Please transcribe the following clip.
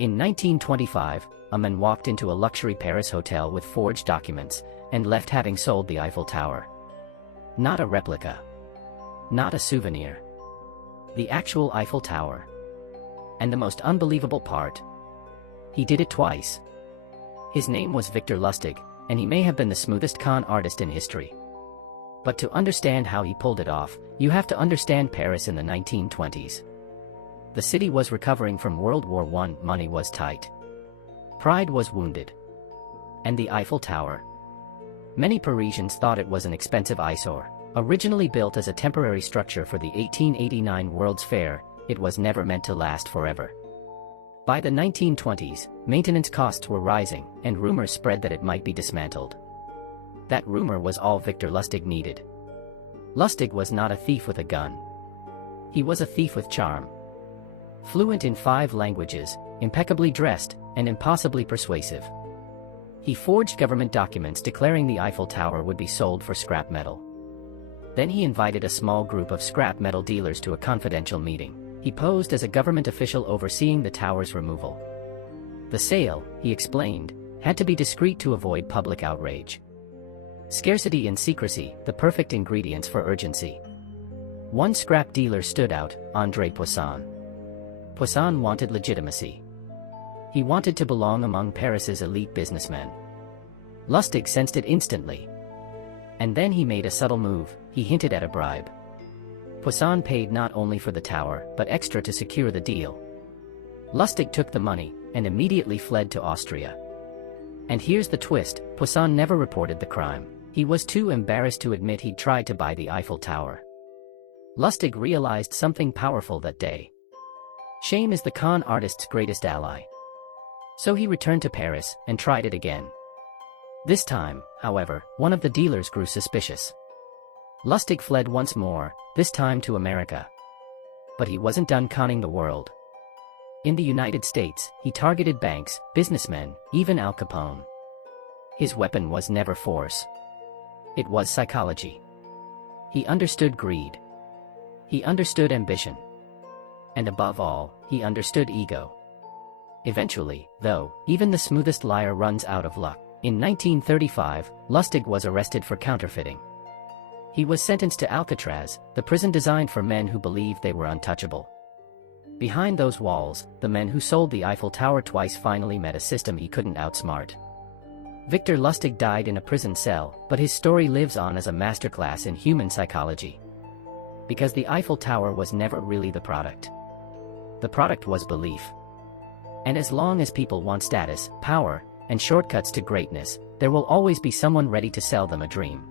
In 1925, a man walked into a luxury Paris hotel with forged documents and left having sold the Eiffel Tower. Not a replica. Not a souvenir. The actual Eiffel Tower. And the most unbelievable part, he did it twice. His name was Victor Lustig, and he may have been the smoothest con artist in history. But to understand how he pulled it off, you have to understand Paris in the 1920s. The city was recovering from World War I, money was tight. Pride was wounded. And the Eiffel Tower. Many Parisians thought it was an expensive eyesore. Originally built as a temporary structure for the 1889 World's Fair, it was never meant to last forever. By the 1920s, maintenance costs were rising, and rumors spread that it might be dismantled. That rumor was all Victor Lustig needed. Lustig was not a thief with a gun. He was a thief with charm. Fluent in 5 languages, impeccably dressed, and impossibly persuasive. He forged government documents declaring the Eiffel Tower would be sold for scrap metal. Then he invited a small group of scrap metal dealers to a confidential meeting. He posed as a government official overseeing the tower's removal. The sale, he explained, had to be discreet to avoid public outrage. Scarcity and secrecy, the perfect ingredients for urgency. One scrap dealer stood out, André Poisson. Poisson wanted legitimacy. He wanted to belong among Paris's elite businessmen. Lustig sensed it instantly. And then he made a subtle move, he hinted at a bribe. Poisson paid not only for the tower, but extra to secure the deal. Lustig took the money, and immediately fled to Austria. And here's the twist, Poisson never reported the crime. He was too embarrassed to admit he'd tried to buy the Eiffel Tower. Lustig realized something powerful that day. Shame is the con artist's greatest ally. So he returned to Paris, and tried it again. This time, however, one of the dealers grew suspicious. Lustig fled once more, this time to America. But he wasn't done conning the world. In the United States, he targeted banks, businessmen, even Al Capone. His weapon was never force. It was psychology. He understood greed. He understood ambition. And above all, he understood ego. Eventually, though, even the smoothest liar runs out of luck. In 1935, Lustig was arrested for counterfeiting. He was sentenced to Alcatraz, the prison designed for men who believed they were untouchable. Behind those walls, the men who sold the Eiffel Tower twice finally met a system he couldn't outsmart. Victor Lustig died in a prison cell, but his story lives on as a masterclass in human psychology. Because the Eiffel Tower was never really the product. The product was belief. And as long as people want status, power, and shortcuts to greatness, there will always be someone ready to sell them a dream.